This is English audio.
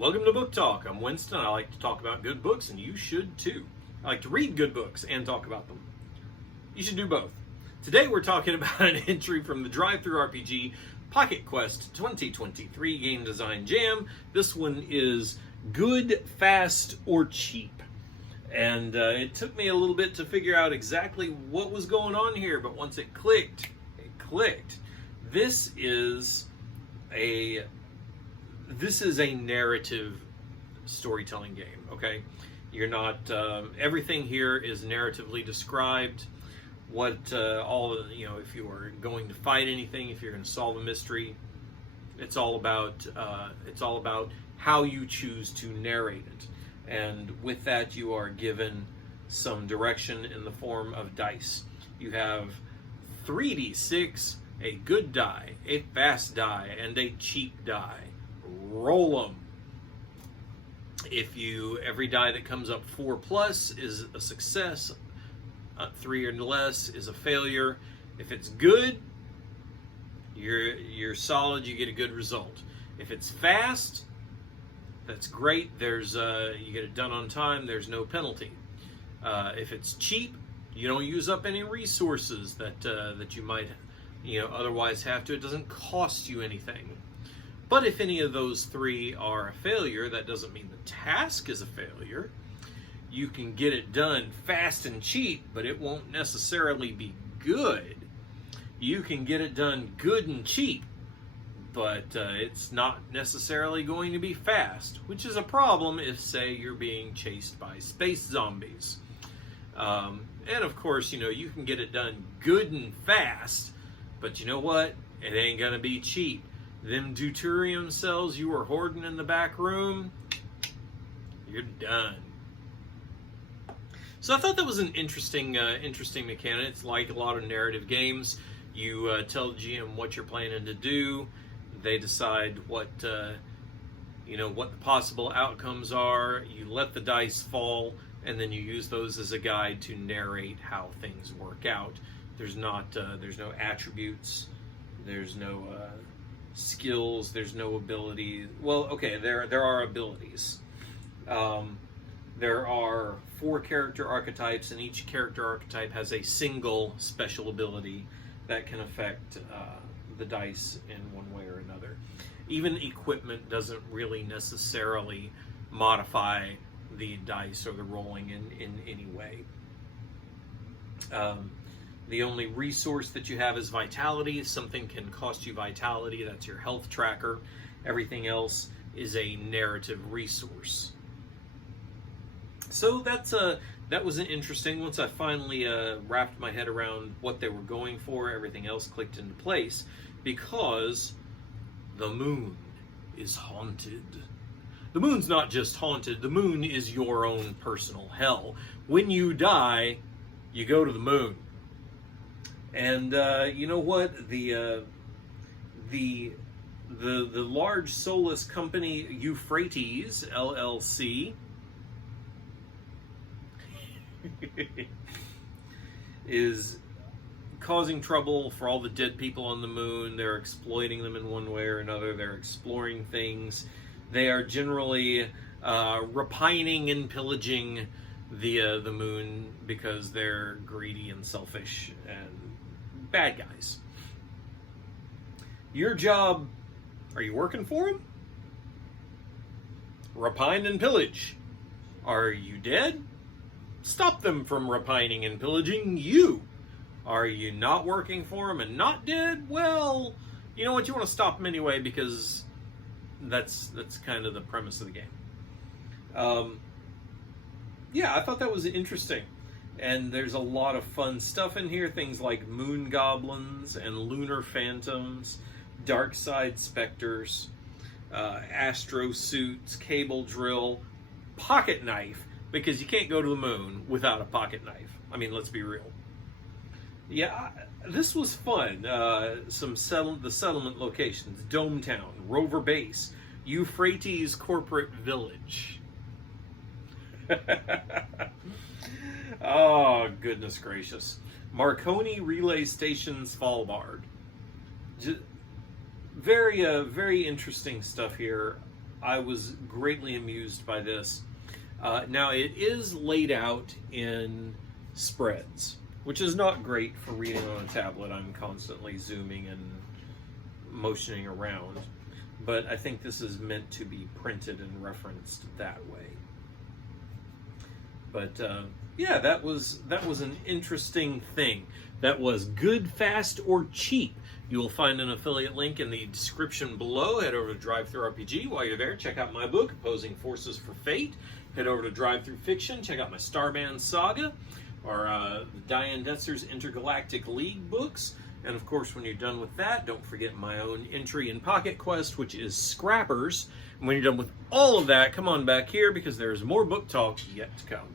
Welcome to Book Talk. I'm Winston. I like to talk about good books, and you should too. I like to read good books and talk about them. You should do both. Today we're talking about an entry from the DriveThru RPG Pocket Quest 2023 Game Design Jam. This one is Good, Fast, or Cheap. And it took me a little bit to figure out exactly what was going on here, but once it clicked, it clicked. This is a narrative storytelling game, okay? You're not, everything here is narratively described. What, if you are going to fight anything, if you're going to solve a mystery, it's all about how you choose to narrate it. And with that, you are given some direction in the form of dice. You have 3d6, a good die, a fast die, and a cheap die. Roll them. Every die that comes up 4+ is a success, 3 or less is a failure. If it's good, you're solid, you get a good result. If it's fast, that's great. You get it done on time, there's no penalty. If it's cheap, you don't use up any resources that you might otherwise have to. It doesn't cost you anything. But if any of those three are a failure, that doesn't mean the task is a failure. You can get it done fast and cheap, but it won't necessarily be good. You can get it done good and cheap, but it's not necessarily going to be fast, which is a problem if, say, you're being chased by space zombies. And of course, you can get it done good and fast, but you know what? It ain't gonna be cheap. Them deuterium cells you were hoarding in the back room, you're done. So I thought that was an interesting mechanic. It's like a lot of narrative games. You tell the GM what you're planning to do. They decide what the possible outcomes are. You let the dice fall, and then you use those as a guide to narrate how things work out. There's no attributes. There's no skills. There's no ability. Well, okay, there are abilities. There are 4 character archetypes, and each character archetype has a single special ability that can affect the dice in one way or another. Even equipment doesn't really necessarily modify the dice or the rolling in any way. The only resource that you have is vitality. Something can cost you vitality. That's your health tracker. Everything else is a narrative resource. So that was an interesting. Once I finally wrapped my head around what they were going for, everything else clicked into place, because the moon is haunted. The moon's not just haunted. The moon is your own personal hell. When you die, you go to the moon. And you know what? The large soulless company Euphrates LLC is causing trouble for all the dead people on the moon. They're exploiting them in one way or another. They're exploring things. They are generally repining and pillaging the moon because they're greedy and selfish and bad guys. Your job, are you working for them? Repine and pillage. Are you dead? Stop them from repining and pillaging you. Are you not working for them and not dead? Well, you know what? You want to stop them anyway, because that's kind of the premise of the game. Yeah, I thought that was interesting. And there's a lot of fun stuff in here. Things like moon goblins and lunar phantoms, dark side specters, astro suits, cable drill, pocket knife, because you can't go to the moon without a pocket knife. I mean, let's be real. Yeah, this was fun. The settlement locations: Dometown, Rover Base, Euphrates Corporate Village. Oh, goodness gracious. Marconi Relay Station, Svalbard. Very interesting stuff here. I was greatly amused by this. Now, it is laid out in spreads, which is not great for reading on a tablet. I'm constantly zooming and motioning around. But I think this is meant to be printed and referenced that way. But yeah, that was an interesting thing. That was Good, Fast, or Cheap. You will find an affiliate link in the description below. Head over to DriveThru RPG. While you're there, check out my book, Opposing Forces for Fate. Head over to DriveThru Fiction. Check out my Starman Saga, or Diane Detzer's Intergalactic League books. And of course, when you're done with that, don't forget my own entry in Pocket Quest, which is Scrappers. And when you're done with all of that, come on back here because there's more book talk yet to come.